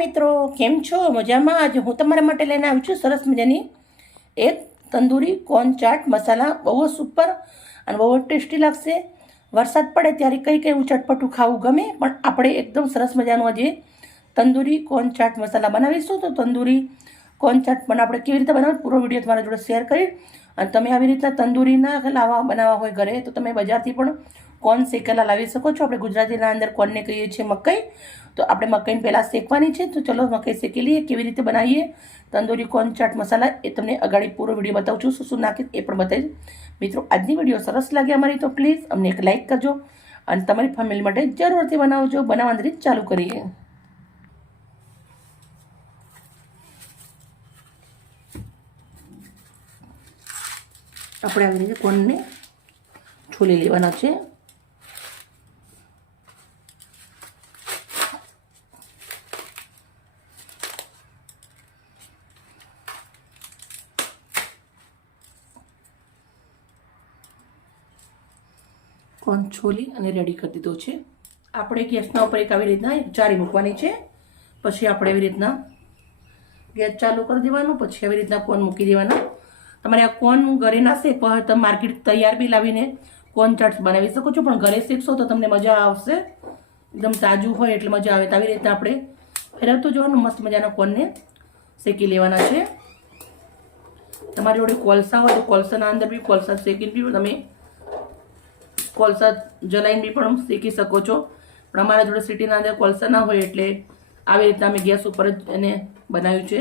મિત્રો, કેમ છો? મજામાં? આજે હું તમારા માટે લઈને આવી છું સરસ મજાની એક તંદૂરી કોર્ન ચાટ મસાલા. બહુ જ સુપર અને બહુ જ ટેસ્ટી લાગશે. વરસાદ પડે ત્યારે કંઈ કંઈ ચટપટું ખાવું ગમે, પણ આપણે એકદમ સરસ મજાનું આજે તંદૂરી કોર્ન ચાટ મસાલા બનાવીશું. તો તંદૂરી કોર્ન ચાટ પણ આપણે કેવી રીતે બનાવવું પૂરો વિડીયો તમારા જોડે શેર કરી. અને તમે આવી રીતના તંદૂરી ના બનાવવા હોય ઘરે, તો તમે બજારથી પણ કોર્ન શેકેલા લાવી શકો છો. આપણે ગુજરાતીના અંદર કોર્નને કહીએ છીએ મકાઈ. તો આપણે મકાઈને પહેલાં શેકવાની છે. તો ચલો મકાઈ શેકી લઈએ. કેવી રીતે બનાવીએ તંદૂરી કોર્ન ચાટ મસાલા એ તમને અગાડી પૂરો વિડીયો બતાવું છું. શું શું નાખીશ એ પણ બતાવીશ. મિત્રો, આજની વિડીયો સરસ લાગે અમારી તો પ્લીઝ અમને એક લાઇક કરજો અને તમારી ફેમિલી માટે જરૂરથી બનાવજો. બનાવવાની રીત ચાલુ કરીએ. આપણે આવી રીતે કોર્નને છોલી લેવાના છે. કોર્ન છોલી અને રેડી કરી દીધો છે. આપણે ગેસના ઉપર એક આવી રીતના એક જાળી મૂકવાની છે. પછી આપણે એવી રીતના ગેસ ચાલુ કરી દેવાનું. પછી આવી રીતના કોર્ન મૂકી દેવાના. તમારે આ કોર્ન ઘરે ના શેકવા હોય તો માર્કેટ તૈયાર બી લાવીને કોર્ન ચાટ્સ બનાવી શકો છો, પણ ઘરે શેકશો તો તમને મજા આવશે. એકદમ તાજું હોય એટલે મજા આવે. તો આવી રીતે આપણે ફેરવતું જવાનું. મસ્ત મજાના કોર્નને શેકી લેવાના છે. તમારી જોડે કોલસા હોય તો કોલસાના અંદર બી કોલસા શેકીને બી તમે કોલસા જલાઈને બી પણ શેકી શકો છો. પણ અમારા જોડે સિટીના અંદર કોલસા ના હોય એટલે આવી રીતના અમે ગેસ ઉપર જ એને બનાવ્યું છે.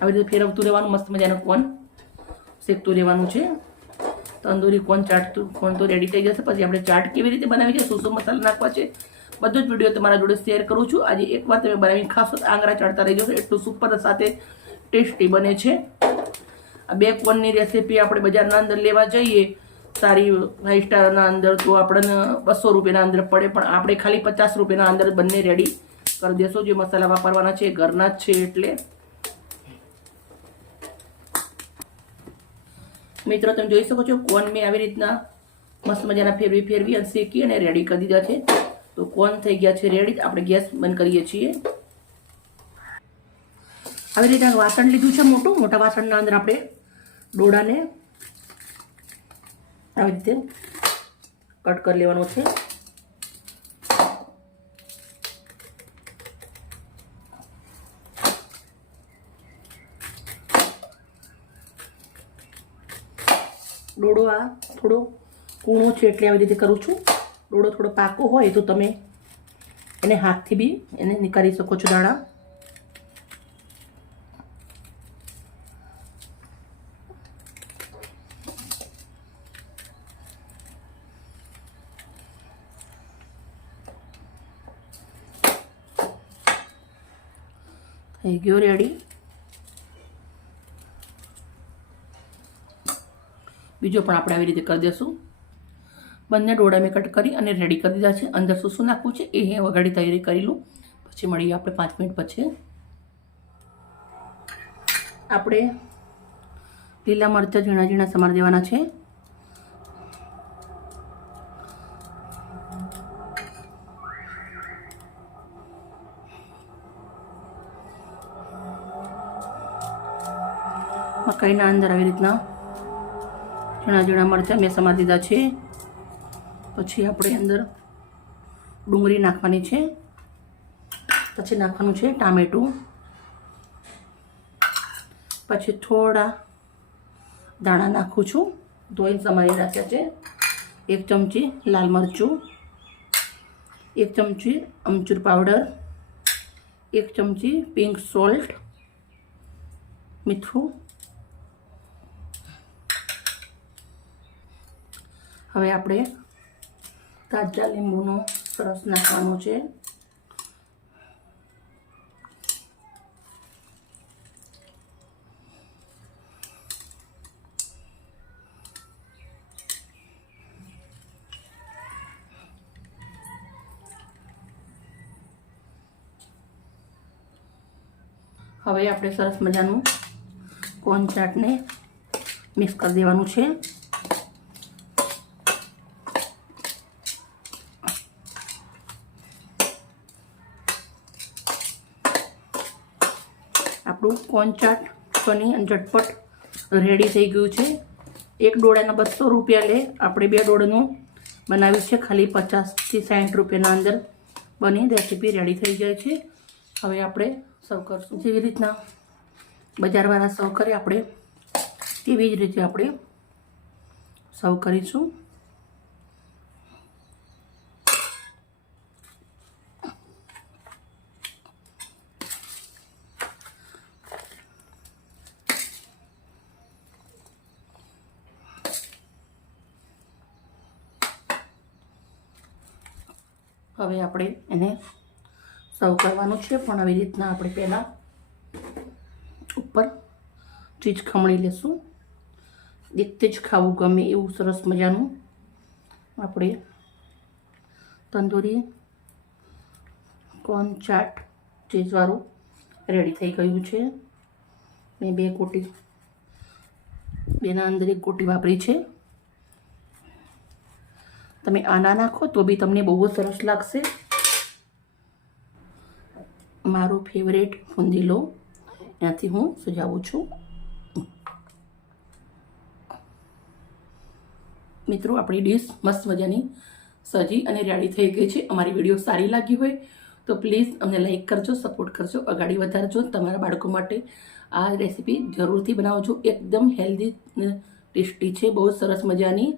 આવી રીતે ફેરવતું રહેવાનું. મસ્ત મજાનું કોર્ન શેકતું રહેવાનું છે. તંદૂરી કોર્ન ચાટ કોર્ન તો રેડી થઈ જશે. પછી આપણે ચાટ કેવી રીતે બનાવી છે, શું શું મસાલા નાખવા છે, બધું જ વિડીયો તમારા જોડે શેર કરું છું. આજે એકવાર તમે બનાવીને ખાશો તો આંગળા ચાટતા રહી જશો. એટલું સુપર સાથે ટેસ્ટી બને છે. આ બે કોર્નની રેસીપી આપણે બજારના અંદર લેવા જઈએ સારી 5 સ્ટારના અંદર તો આપણને 200 રૂપિયાના અંદર પડે, પણ આપણે ખાલી 50 રૂપિયાના અંદર બંને રેડી કરી દેશો. જે મસાલા વાપરવાના છે ઘરના જ છે. એટલે મિત્રો, તમે જોઈ શકો છો કોર્ન મેં આવી રીતના મસ્ત મજાના ફેરવી અને શેકી અને રેડી કરી દીધા છે. તો કોર્ન થઈ ગયા છે રેડી. આપણે ગેસ બંધ કરીએ છીએ. આવી રીતના વાસણ લીધું છે મોટા વાસણના અંદર આપણે ડોડાને આવી રીતે કટ કરી લેવાનો છે. ડોડો આ થોડો કૂણો છે એટલે આવી રીતે કરું છું. ડોડો થોડો પાકો હોય તો તમે એને હાથથી બી એને નીકાળી શકો છો દાણા. થઈ ગયો રેડી. બીજો પણ આપણે આવી રીતે કરી દઈશું. બંને ડોડા મેં કટ કરી અને રેડી કરી દીધા છે. અંદર શું શું નાખવું છે એ વગાડી તૈયારી કરી લઉં. પછી મળીએ આપણે 5 મિનિટ પછી. આપણે લીલા મરચાં ઝીણા ઝીણા સમારી દેવાના છે. મકાઈના અંદર આવી રીતના ઝીણા ઝીણા મરચાં મેં સમારી દીધા છે. પછી આપણે અંદર ડુંગળી નાખવાની છે. પછી નાખવાનું છે ટામેટું. પછી થોડા દાણા નાખું છું, ધોઈને સમારી રાખ્યા છે. 1 ચમચી લાલ મરચું, 1 ચમચી અમચૂર પાવડર, 1 ચમચી પિંક સોલ્ટ, મીઠું. હવે આપણે તાજા લીંબુનો રસ નાખવાનો છે. હવે આપણે સરસ મજાનું કોર્ન ચાટને મિક્સ કરી દેવાનું છે. આપણું કોર્ન ચાટ ફની અને ઝટપટ રેડી થઈ ગયું છે. એક ડોળાના 200 રૂપિયા લે. આપણે 2 ડોળનું બનાવ્યું છે. ખાલી 50 થી 60 રૂપિયાના અંદર બની રેસીપી રેડી થઈ જાય છે. હવે આપણે સર્વ કરશું. જેવી રીતના બજારવાળા સર્વ કરે આપણે તેવી જ રીતે આપણે સર્વ કરીશું. હવે આપણે એને સર્વ કરવાનું છે, પણ આવી રીતના આપણે પહેલાં ઉપર ચીઝ ખમણી લેશું. દેખતે જ ખાવું ગમે એવું સરસ મજાનું આપણે તંદૂરી કોર્ન ચાટ ચીઝવાળું રેડી થઈ ગયું છે. મેં 2 કોટી, 2ના અંદર 1 કોટી વાપરી છે. તમે આના નાખો તો બી તમને બહુ જ સરસ લાગશે. મારું ફેવરેટ ફુંદીલો ત્યાંથી હું સજાવું છું. મિત્રો, આપણી ડીશ મસ્ત મજાની સજી અને રેડી થઈ ગઈ છે. અમારી વિડીયો સારી લાગી હોય તો પ્લીઝ અમને લાઈક કરજો, સપોર્ટ કરજો, આગળ વધારજો. તમારા બાળકો માટે આ રેસીપી જરૂરથી બનાવજો. એકદમ હેલ્ધી ટેસ્ટી છે, બહુ સરસ મજાની.